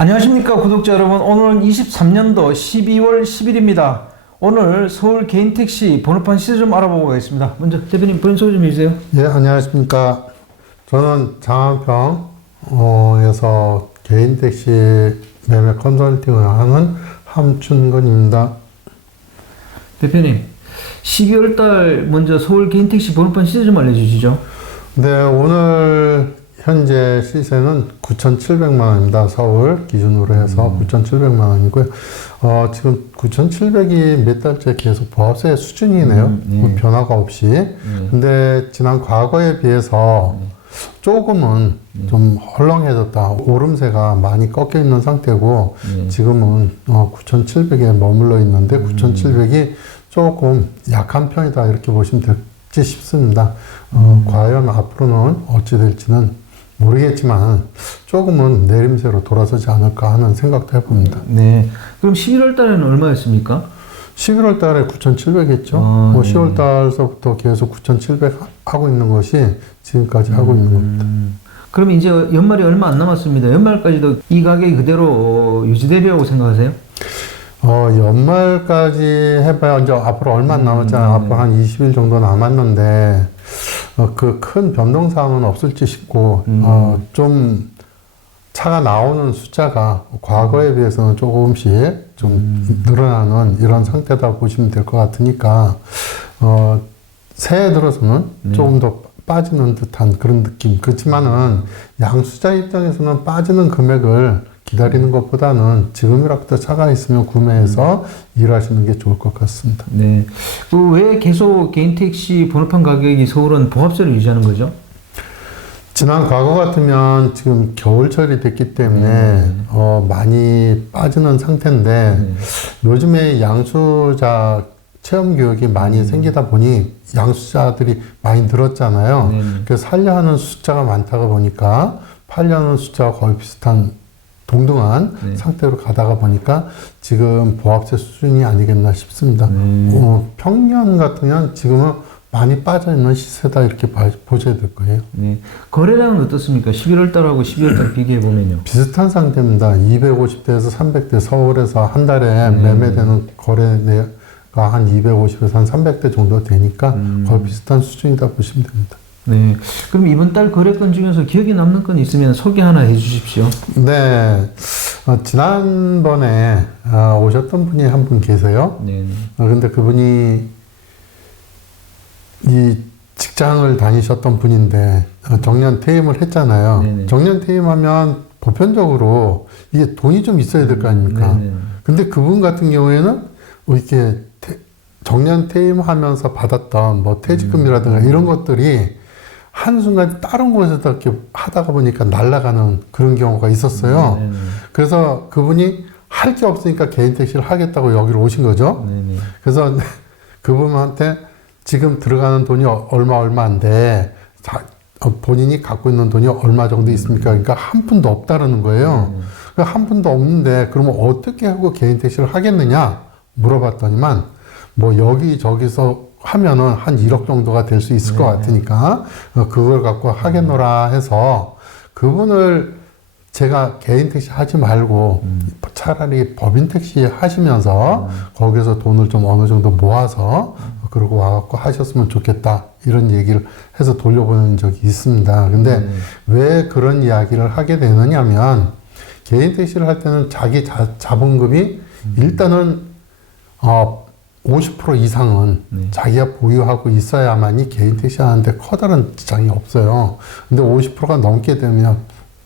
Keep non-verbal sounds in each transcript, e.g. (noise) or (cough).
안녕하십니까 구독자 여러분. 오늘은 23년도 12월 10일입니다. 오늘 서울 개인택시 번호판 시세 좀 알아보고 가겠습니다. 먼저 대표님 본인 소개 좀 해주세요. 예, 안녕하십니까. 저는 장안평에서 개인 택시 매매 컨설팅을 하는 함춘건입니다. 대표님 12월 달 먼저 서울 개인택시 번호판 시세 좀 알려주시죠. 네, 오늘 현재 시세는 9,700만 원입니다. 서울 기준으로 해서 9,700만 원이고요. 어, 지금 9,700이 몇 달째 계속 보합세 수준이네요. 음, 네. 뭐 변화가 없이. 근데 지난 과거에 비해서 조금은 좀 헐렁해졌다. 오름세가 많이 꺾여 있는 상태고 네. 지금은 어, 9,700에 머물러 있는데 9,700이 조금 약한 편이다 이렇게 보시면 될지 싶습니다. 어, 과연 앞으로는 어찌 될지는 모르겠지만 조금은 내림세로 돌아서지 않을까 하는 생각도 해봅니다. 네 그럼 11월 달에는 얼마였습니까? 11월 달에 9,700 했죠. 아, 뭐 네. 10월 달서부터 계속 9,700 하고 있는 것이 지금까지 하고 있는 겁니다. 그럼 이제 연말이 얼마 안 남았습니다 연말까지도 이 가격이 그대로 유지되리라고 생각하세요? 어, 연말까지 해봐야 이제 앞으로 얼마 안 남았잖아요. 음, 앞으로 한 20일 정도 남았는데, 어, 그큰 변동사항은 없을지 싶고, 음. 어, 좀 차가 나오는 숫자가 과거에 비해서는 조금씩 좀 음. 늘어나는 이런 상태다 보시면 될 것 같으니까, 어, 새해 들어서는 네. 조금 더 빠지는 듯한 그런 느낌. 그렇지만은 양수자 입장에서는 빠지는 금액을 기다리는 것보다는 지금이라도 차가 있으면 구매해서 일하시는 게 좋을 것 같습니다. 네. 그왜 계속 개인 택시 번호판 가격이 서울은 보합세를 유지하는 거죠? 지난 과거 같으면 지금 겨울철이 됐기 때문에 어, 많이 빠지는 상태인데 네. 요즘에 양수자 체험 교육이 많이 생기다 보니 양수자들이 많이 늘었잖아요. 네. 그래서 살려 하는 숫자가 많다가 보니까 팔려는 숫자가 거의 비슷한 동등한 네. 상태로 가다가 보니까 지금 보합세 수준이 아니겠나 싶습니다. 네. 어, 평년 같으면 지금은 많이 빠져 있는 시세다 이렇게 봐- 보셔야 될 거예요. 네. 거래량은 어떻습니까? 11월 달하고 12월 달 비교해 보면요. 비슷한 상태입니다. 250대에서 300대 서울에서 한 달에 네. 매매되는 거래가 한 250에서 한 300대 정도 되니까 음. 거의 비슷한 수준이다 보시면 됩니다. 네. 그럼 이번 달 거래건 중에서 기억에 남는 건 있으면 소개 하나 해 주십시오. 네. 어, 지난번에 어, 오셨던 분이 한 분 계세요. 네. 어, 근데 그분이 이 직장을 다니셨던 분인데 어, 정년 퇴임을 했잖아요. 네네. 정년 퇴임하면 보편적으로 이게 돈이 좀 있어야 될 거 아닙니까? 네네. 근데 그분 같은 경우에는 뭐 이렇게 태- 정년 퇴임하면서 받았던 뭐 퇴직금이라든가 음. 이런 것들이 한순간 다른 곳에다 이렇게 하다가 보니까 날아가는 그런 경우가 있었어요. 네네. 그래서 그분이 할 게 없으니까 개인 택시를 하겠다고 여기로 오신 거죠. 네네. 그래서 (laughs) 그분한테 지금 들어가는 돈이 어- 얼마 얼마인데 자, 어, 본인이 갖고 있는 돈이 얼마 정도 있습니까? 그러니까 한 푼도 없다라는 거예요. 그러니까 한 푼도 없는데 그러면 어떻게 하고 개인 택시를 하겠느냐 물어봤더니만 뭐 여기 저기서 하면은 한 1억 정도가 될 수 있을 것 같으니까 어, 그걸 갖고 하겠노라 해서 그분을 제가 개인 택시 하지 말고 차라리 법인 택시 하시면서 거기서 돈을 좀 어느 정도 모아서 그러고 와갖고 하셨으면 좋겠다 이런 얘기를 해서 돌려보낸 적이 있습니다. 근데 왜 그런 이야기를 하게 되느냐면 개인 택시를 할 때는 자기 자, 자본금이 일단은 어, 50% 이상은 네. 자기가 보유하고 있어야만이 개인 택시 하는데 커다란 지장이 없어요. 근데 50%가 넘게 되면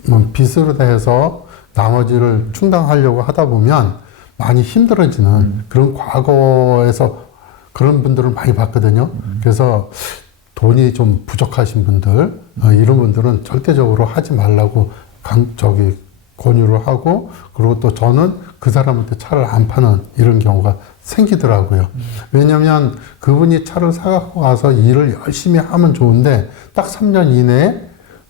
뭐 빚으로 대해서 나머지를 충당하려고 하다 보면 많이 힘들어지는 그런 과거에서 그런 분들을 많이 봤거든요. 그래서 돈이 좀 부족하신 분들 어, 이런 분들은 절대적으로 하지 말라고 강, 저기 권유를 하고 그리고 또 저는 그 사람한테 차를 안 파는 이런 경우가 생기더라고요. 왜냐하면 그분이 차를 사갖고 가서 일을 열심히 하면 좋은데 딱 3년 이내에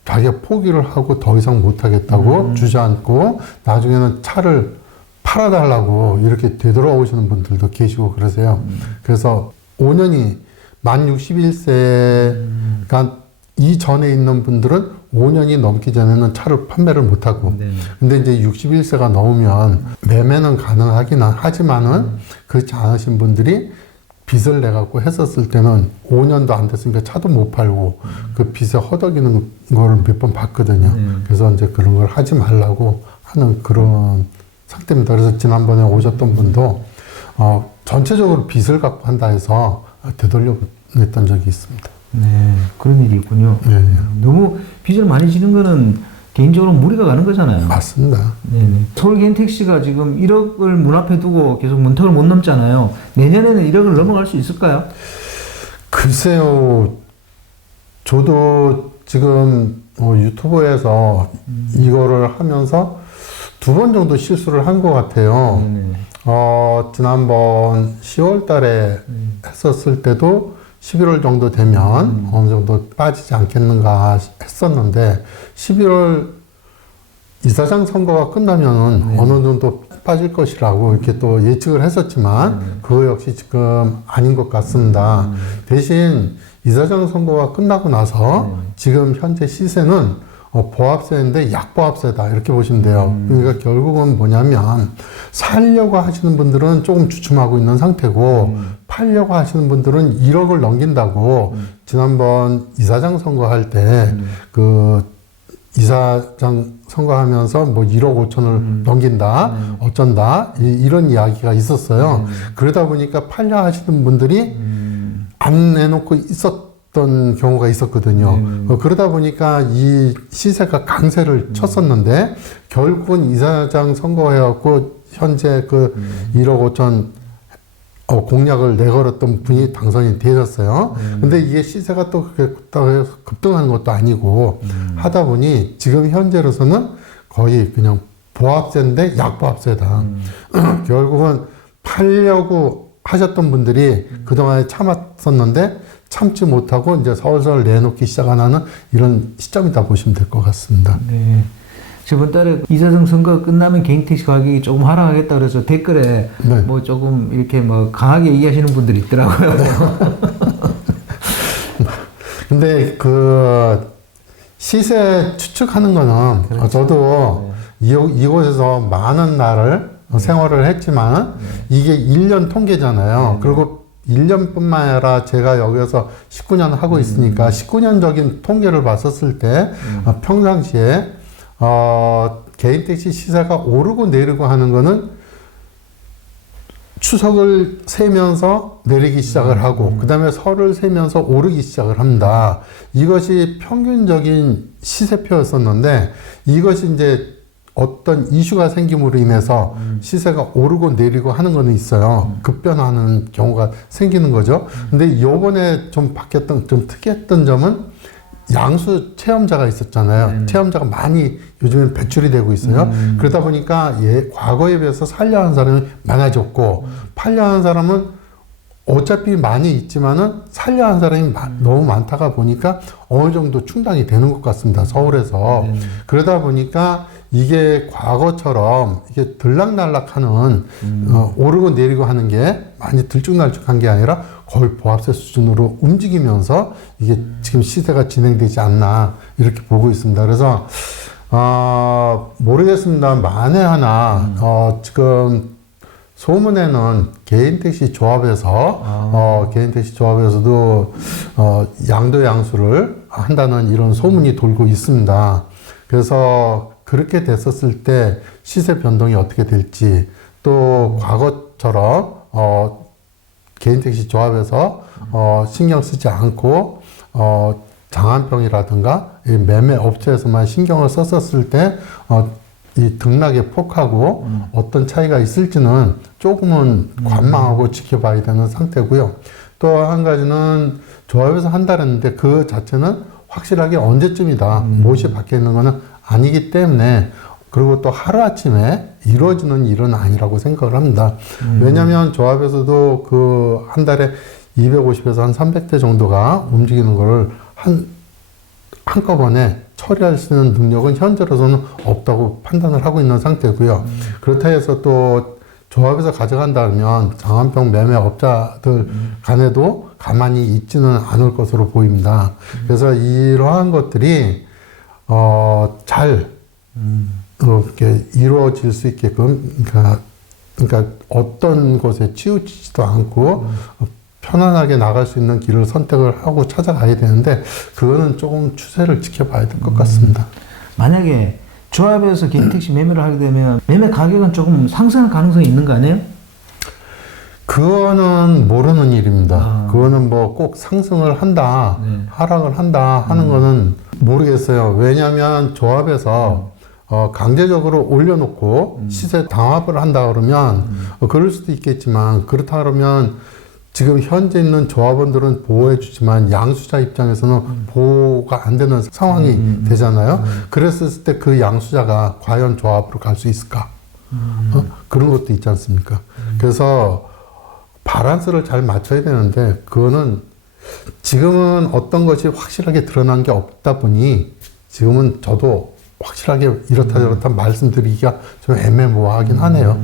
자기가 포기를 하고 더 이상 못하겠다고 주저앉고 나중에는 차를 팔아달라고 이렇게 되돌아오시는 분들도 계시고 그러세요. 그래서 5년이 만 61세가 이전에 있는 분들은 5년이 넘기 전에는 차를 판매를 못하고 네. 근데 이제 61세가 넘으면 매매는 가능하긴 하지만은 그렇지 않으신 분들이 빚을 내갖고 했었을 때는 5년도 안 됐으니까 차도 못 팔고 그 빚에 허덕이는 거를 몇 번 봤거든요. 음. 그래서 이제 그런 걸 하지 말라고 하는 그런 상태입니다. 그래서 지난번에 오셨던 분도 어, 전체적으로 빚을 갖고 한다 해서 되돌려 냈던 적이 있습니다. 네, 그런 일이 있군요. 예, 예. 너무 빚을 많이 지는 거는 개인적으로 무리가 가는 거잖아요. 맞습니다. 네네. 서울 개인 택시가 지금 1억을 문 앞에 두고 계속 문턱을 못 넘잖아요. 내년에는 1억을 넘어갈 수 있을까요? 글쎄요, 저도 지금 어, 유튜브에서 이거를 하면서 두 번 정도 실수를 한 것 같아요. 네네. 어, 지난번 10월 달에 음. 했었을 때도 11월 정도 되면 어느 정도 빠지지 않겠는가 했었는데 11월 이사장 선거가 끝나면은 네. 어느 정도 빠질 것이라고 이렇게 또 예측을 했었지만 그거 역시 지금 아닌 것 같습니다. 대신 이사장 선거가 끝나고 나서 네. 지금 현재 시세는 어, 보합세인데 약보합세다. 이렇게 보시면 돼요. 그러니까 결국은 뭐냐면 살려고 하시는 분들은 조금 주춤하고 있는 상태고 팔려고 하시는 분들은 1억을 넘긴다고 지난번 이사장 선거할 때그 이사장 선거하면서 뭐 1억 5천을 넘긴다 어쩐다 이, 런 이야기가 있었어요. 그러다 보니까 팔려 하시는 분들이 안 내놓고 있었 던 경우가 있었거든요. 음. 어, 그러다 보니까 이 시세가 강세를 쳤었는데 결국은 이사장 선거해갖고 현재 그 1억 5천 어, 공약을 내걸었던 분이 당선이 되셨어요. 근데 이게 시세가 또 그렇게 급등하는 것도 아니고 하다 보니 지금 현재로서는 거의 그냥 보합세인데 약보합세다. (clears throat) 결국은 팔려고 하셨던 분들이 그동안에 참았었는데 참지 못하고 이제 서울서울 내놓기 시작하는 이런 시점이다 보시면 될 것 같습니다. 네. 저번 달에 이사정 선거 끝나면 개인 택시 가격이 조금 하락하겠다 그래서 댓글에 네. 뭐 조금 이렇게 뭐 강하게 얘기하시는 분들이 있더라고요. (laughs) 근데 그 시세 추측하는 거는 어, 저도 이, 이곳에서 많은 날을 생활을 했지만 이게 1년 통계잖아요. 그리고 1년뿐만 아니라 제가 여기서 19년 하고 있으니까 19년적인 통계를 봤었을 때 어, 평상시에 어, 개인 택시 시세가 오르고 내리고 하는 거는 추석을 세면서 내리기 시작을 하고 그다음에 설을 세면서 오르기 시작을 합니다. 이것이 평균적인 시세표였었는데 이것이 이제 어떤 이슈가 생김으로 인해서 시세가 오르고 내리고 하는 거는 있어요. 급변하는 경우가 생기는 거죠. 근데 요번에 좀 바뀌었던 좀 특이했던 점은 양수 체험자가 있었잖아요. 체험자가 많이 요즘엔 배출이 되고 있어요. 그러다 보니까 예, 과거에 비해서 살려 하는 사람이 많아졌고 팔려 하는 사람은 어차피 많이 있지만은 살려 하는 사람이 마- 너무 많다가 보니까 어느 정도 충당이 되는 것 같습니다. 서울에서. 그러다 보니까 이게 과거처럼 이게 들락날락하는 어, 오르고 내리고 하는 게 많이 들쭉날쭉한 게 아니라 거의 보합세 수준으로 움직이면서 이게 지금 시세가 진행되지 않나 이렇게 보고 있습니다. 그래서 어, 모르겠습니다. 만에 하나 어, 지금 소문에는 개인 택시 조합에서 어, 개인 택시 조합에서도 어, 양도 양수를 한다는 이런 소문이 돌고 있습니다. 그래서 그렇게 됐었을 때 시세 변동이 어떻게 될지 또 과거처럼 어, 개인 택시 조합에서 어, 신경 쓰지 않고 어, 장안병이라든가 이 매매 업체에서만 신경을 썼었을 때 어, 이 등락의 폭하고 어떤 차이가 있을지는 조금은 관망하고 지켜봐야 되는 상태고요. 또 한 가지는 조합에서 한다는데 그 자체는 확실하게 언제쯤이다 무엇이 바뀌어 있는 거는 아니기 때문에 그리고 또 하루아침에 이루어지는 일은 아니라고 생각을 합니다. 왜냐하면 조합에서도 그 한 달에 250에서 한 300대 정도가 움직이는 거를 한 한꺼번에 처리할 수 있는 능력은 현재로서는 없다고 판단을 하고 있는 상태고요. 그렇다 해서 또 조합에서 가져간다면 장안병 매매 업자들 간에도 가만히 있지는 않을 것으로 보입니다. 그래서 이러한 것들이 어, 잘 어, 이렇게 이루어질 수 있게끔 그러니까, 그러니까 어떤 곳에 치우치지도 않고 어, 편안하게 나갈 수 있는 길을 선택을 하고 찾아가야 되는데 그거는 조금 추세를 지켜봐야 될 것 같습니다. 만약에 조합에서 개인택시 매매를 하게 되면 매매 가격은 조금 상승할 가능성이 있는 거 아니에요? 그거는 모르는 일입니다. 아. 그거는 뭐 꼭 상승을 한다, 네. 하락을 한다 하는 거는 모르겠어요. 왜냐하면 조합에서 어, 강제적으로 올려놓고 시세 당합을 한다 그러면 어, 그럴 수도 있겠지만 그렇다 그러면 지금 현재 있는 조합원들은 보호해주지만 양수자 입장에서는 보호가 안 되는 상황이 되잖아요. 그랬을 때 그 양수자가 과연 조합으로 갈 수 있을까? 어? 그런 것도 있지 않습니까? 그래서 바란스를 잘 맞춰야 되는데 그거는 지금은 어떤 것이 확실하게 드러난 게 없다 보니 지금은 저도 확실하게 이렇다 저렇다 말씀드리기가 좀 애매모호하긴 하네요.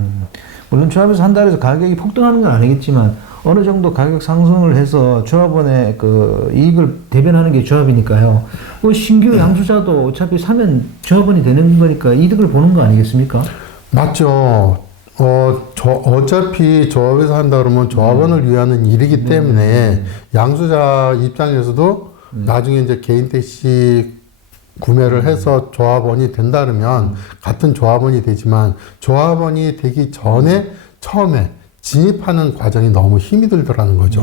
물론 조합에서 한 달에서 가격이 폭등하는 건 아니겠지만 어느 정도 가격 상승을 해서 조합원의 그 이익을 대변하는 게 조합이니까요. 그 신규 양수자도 어차피 사면 조합원이 되는 거니까 이득을 보는 거 아니겠습니까? 맞죠. 어, 저, 어차피 조합에서 한다 그러면 조합원을 위하는 일이기 때문에 양수자 입장에서도 나중에 이제 개인 택시 구매를 해서 조합원이 된다 그러면 같은 조합원이 되지만 조합원이 되기 전에 처음에 진입하는 과정이 너무 힘이 들더라는 거죠.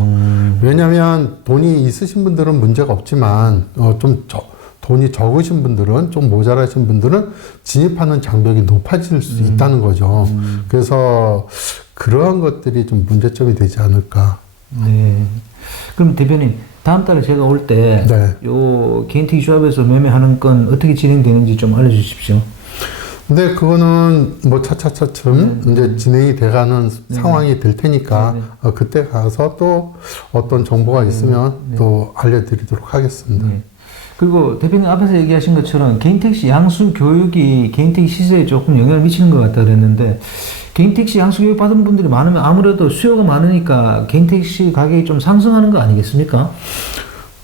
왜냐하면 돈이 있으신 분들은 문제가 없지만 어, 좀 저, 돈이 적으신 분들은 좀 모자라신 분들은 진입하는 장벽이 높아질 수 있다는 거죠. 그래서 그러한 것들이 좀 문제점이 되지 않을까. 네. 그럼 대표님 다음 달에 제가 올때 네. 요 개인택시 조합에서 매매하는 건 어떻게 진행되는지 좀 알려주십시오. 근데 그거는 뭐 차차차쯤 이제 진행이 돼가는 상황이 될 테니까 네, 네. 어, 그때 가서 또 어떤 정보가 있으면 또 알려드리도록 하겠습니다. 네. 그리고 대표님 앞에서 얘기하신 것처럼 개인택시 양수 교육이 개인택시 시세에 조금 영향을 미치는 것 같다 그랬는데 개인택시 양수 교육 받은 분들이 많으면 아무래도 수요가 많으니까 개인택시 가격이 좀 상승하는 거 아니겠습니까?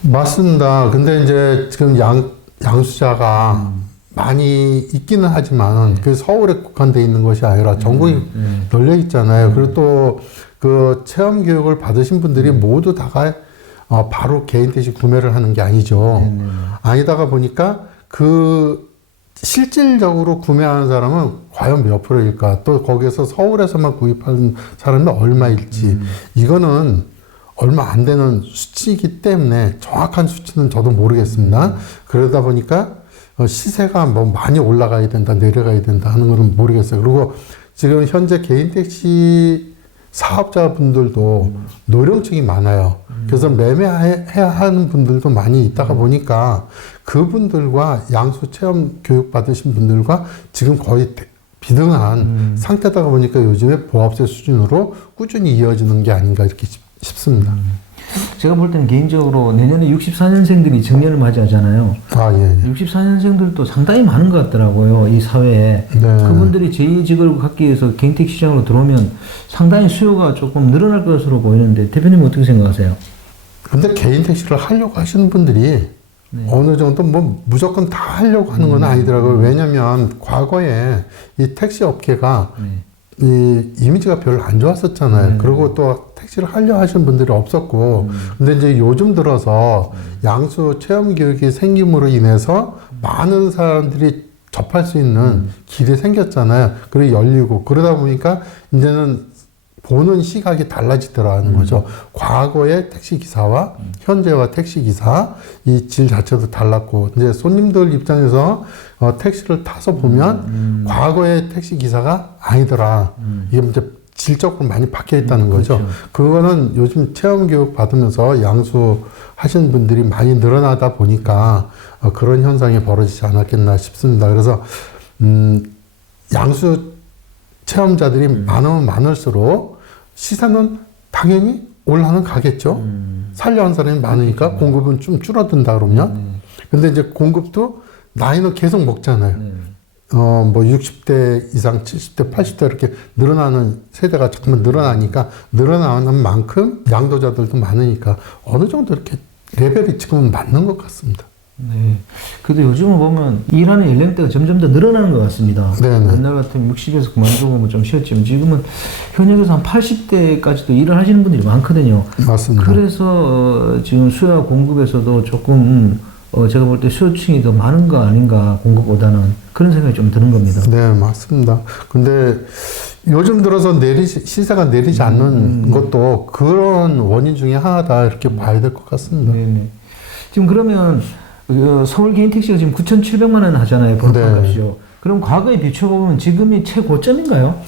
맞습니다. 근데 이제 지금 양, 양수자가 많이 있기는 하지만 그 서울에 국한돼 있는 것이 아니라 전국이 널려 있잖아요. 그리고 또 그 체험 교육을 받으신 분들이 모두 다가 어, 바로 개인 택시 구매를 하는 게 아니죠. 아니다가 보니까 그 실질적으로 구매하는 사람은 과연 몇 프로일까? 또 거기에서 서울에서만 구입하는 사람은 얼마일지. 이거는 얼마 안 되는 수치이기 때문에 정확한 수치는 저도 모르겠습니다. 그러다 보니까 어, 시세가 뭐 많이 올라가야 된다, 내려가야 된다 하는 거는 모르겠어요. 그리고 지금 현재 개인 택시 사업자분들도 노령층이 많아요. 그래서 매매해야 하는 분들도 많이 있다가 보니까 그분들과 양수 체험 교육 받으신 분들과 지금 거의 대- 비등한 상태다 보니까 요즘에 보합세 수준으로 꾸준히 이어지는 게 아닌가 이렇게 싶- 싶습니다. 제가 볼 때는 개인적으로 내년에 64년생들이 정년을 맞이하잖아요. 아, 예. 예. 64년생들도 상당히 많은 것 같더라고요, 이 사회에. 네. 그분들이 제2직업을 갖기 위해서 개인택시 시장으로 들어오면 상당히 수요가 조금 늘어날 것으로 보이는데 대표님 어떻게 생각하세요? 근데 개인 택시를 하려고 하시는 분들이 네. 어느 정도 뭐 무조건 다 하려고 하는 건 아니더라고요. 왜냐면 과거에 이 택시 업계가 네. 이 이미지가 별로 안 좋았었잖아요. 그리고 또 택시를 하려 하시는 분들이 없었고, 근데 이제 요즘 들어서 양수 체험 교육이 생김으로 인해서 많은 사람들이 접할 수 있는 길이 생겼잖아요. 그리고 열리고. 그러다 보니까 이제는 보는 시각이 달라지더라는 거죠. 과거의 택시 기사와 현재와 택시 기사 이 질 자체도 달랐고 이제 손님들 입장에서 어, 택시를 타서 보면 과거의 택시 기사가 아니더라. 이게 이제 질적으로 많이 바뀌어 있다는 거죠. 그거는 요즘 체험 교육 받으면서 양수 하시는 분들이 많이 늘어나다 보니까 어, 그런 현상이 벌어지지 않았겠나 싶습니다. 그래서 음, 양수 체험자들이 많으면 많을수록 시세는 당연히 올라는 가겠죠. 살려 한 사람이 많으니까 공급은 좀 줄어든다 그러면. 근데 이제 공급도 나이는 계속 먹잖아요. 어, 뭐 60대 이상, 70대, 80대 이렇게 늘어나는 세대가 자꾸만 늘어나니까 늘어나는 만큼 양도자들도 많으니까 어느 정도 이렇게 레벨이 지금은 맞는 것 같습니다. 네. 그래도 요즘은 보면 일하는 연령대가 점점 더 늘어나는 것 같습니다. 네네. 옛날 같으면 60에서 그만두고 뭐 좀 쉬었지만 지금은 현역에서 한 80대까지도 일을 하시는 분들이 많거든요. 맞습니다. 그래서 어, 지금 수요와 공급에서도 조금 어, 제가 볼 때 수요층이 더 많은 거 아닌가 공급보다는 그런 생각이 좀 드는 겁니다. 네, 맞습니다. 근데 요즘 들어서 내리 시세가 내리지 않는 것도 그런 원인 중에 하나다 이렇게 봐야 될 것 같습니다. 네네. 지금 그러면 어, 서울 개인 택시가 지금 9,700만 원 하잖아요. 번호판 네. 값이요. 그럼 과거에 비춰보면 지금이 최고점인가요?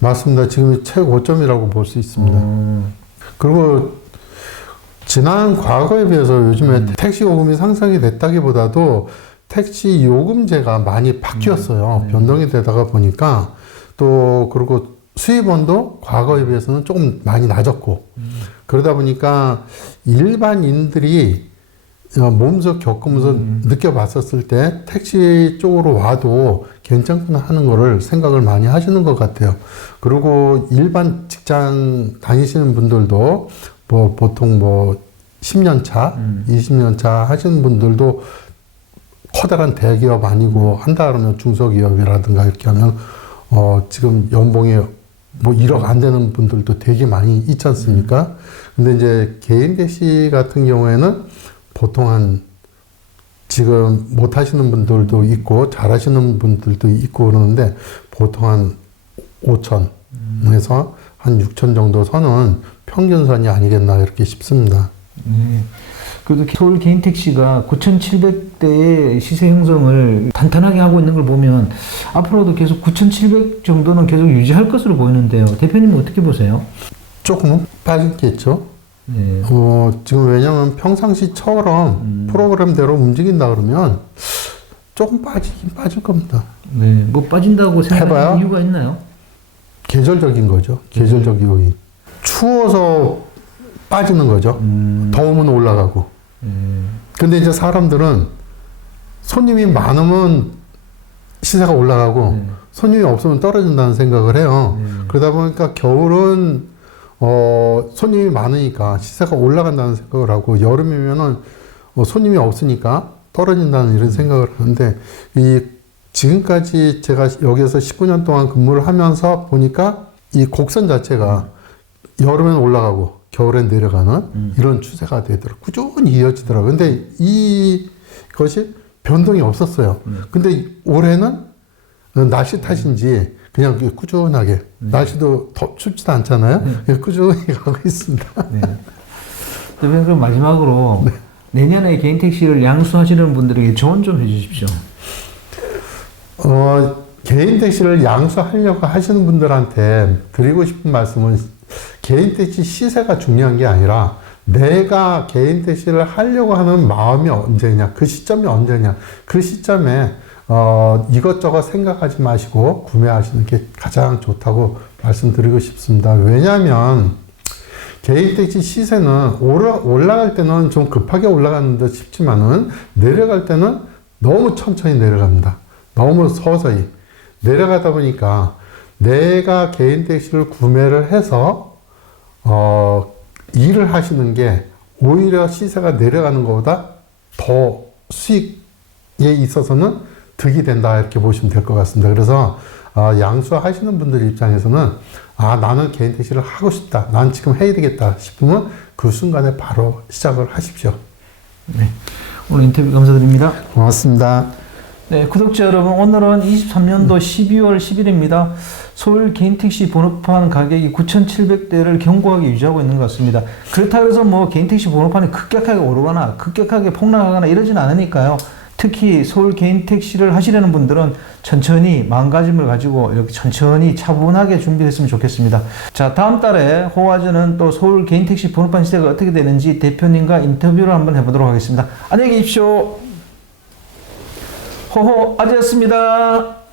맞습니다. 지금이 최고점이라고 볼 수 있습니다. 어, 그리고 지난 과거에 비해서 요즘에 택시 요금이 상승이 됐다기보다도 택시 요금제가 많이 바뀌었어요. 변동이 되다가 보니까 또 그리고 수입원도 과거에 비해서는 조금 많이 낮았고 그러다 보니까 일반인들이 어, 몸소 겪으면서 느껴봤었을 때 택시 쪽으로 와도 괜찮구나 하는 거를 생각을 많이 하시는 것 같아요. 그리고 일반 직장 다니시는 분들도 뭐 보통 뭐 10년 차, 20년 차 하시는 분들도 커다란 대기업 아니고 한다 그러면 중소기업이라든가 이렇게 하면 어 지금 연봉이 뭐 1억 안 되는 분들도 되게 많이 있지 않습니까? 근데 이제 개인 택시 같은 경우에는 보통 한 지금 못 하시는 분들도 있고 잘 하시는 분들도 있고 그러는데 보통 한 5천에서 한 6천 정도 선은 평균선이 아니겠나 이렇게 싶습니다. 네. 그래도 서울 개인 택시가 9,700대의 시세 형성을 탄탄하게 하고 있는 걸 보면 앞으로도 계속 9,700 정도는 계속 유지할 것으로 보이는데요. 대표님은 어떻게 보세요? 조금은 빠지겠죠. 네. 어, 지금 왜냐면 평상시처럼 음. 프로그램대로 움직인다 그러면 조금 빠지긴 빠질 겁니다. 네. 뭐 빠진다고 생각하는. 이유가 있나요? 계절적인 거죠. 계절적 요인. 추워서 빠지는 거죠. 음. 더우면 올라가고. 네. 근데 이제 사람들은 손님이 많으면 시세가 올라가고 네. 손님이 없으면 떨어진다는 생각을 해요. 네. 그러다 보니까 겨울은 어, 손님이 많으니까 시세가 올라간다는 생각을 하고 여름이면은 어, 손님이 없으니까 떨어진다는 이런 생각을 하는데 이 지금까지 제가 여기에서 19년 동안 근무를 하면서 보니까 이 곡선 자체가 여름엔 올라가고 겨울엔 내려가는 이런 추세가 되더라고요. 꾸준히 이어지더라고요. 근데 이것이 변동이 없었어요. 근데 올해는 날씨 탓인지 그냥 꾸준하게 날씨도 더 춥지도 않잖아요. 그냥 꾸준히 (laughs) 가고 있습니다. 네. 대표님 그럼 마지막으로 내년에 개인 택시를 양수하시는 분들에게 조언 좀 해주십시오. 어, 개인 택시를 양수하려고 하시는 분들한테 드리고 싶은 말씀은 개인 택시 시세가 중요한 게 아니라 내가 개인 택시를 하려고 하는 마음이 언제냐, 그 시점이 언제냐, 그 시점에 어, 이것저것 생각하지 마시고 구매하시는 게 가장 좋다고 말씀드리고 싶습니다. 왜냐하면 개인 택시 시세는 올라, 올라갈 때는 좀 급하게 올라가는 듯 싶지만은 내려갈 때는 너무 천천히 내려갑니다. 너무 서서히 내려가다 보니까 내가 개인 택시를 구매를 해서 어, 일을 하시는 게 오히려 시세가 내려가는 것보다 더 수익에 있어서는 득이 된다 이렇게 보시면 될 것 같습니다. 그래서 어, 양수하시는 분들 입장에서는 아 나는 개인 택시를 하고 싶다. 난 지금 해야 되겠다 싶으면 그 순간에 바로 시작을 하십시오. 네. 오늘 인터뷰 감사드립니다. 고맙습니다. 네, 구독자 여러분, 오늘은 23년도 12월 10일입니다. 서울 개인 택시 번호판 가격이 9,700대를 견고하게 유지하고 있는 것 같습니다. 그렇다고 해서 뭐 개인 택시 번호판이 급격하게 오르거나 급격하게 폭락하거나 이러진 않으니까요. 특히 서울 개인 택시를 하시려는 분들은 천천히 마음가짐을 가지고 이렇게 천천히 차분하게 준비했으면 좋겠습니다. 자, 다음 달에 호화전은 또 서울 개인 택시 번호판 시대가 어떻게 되는지 대표님과 인터뷰를 한번 해보도록 하겠습니다. 안녕히 계십시오. 호호 아재였습니다.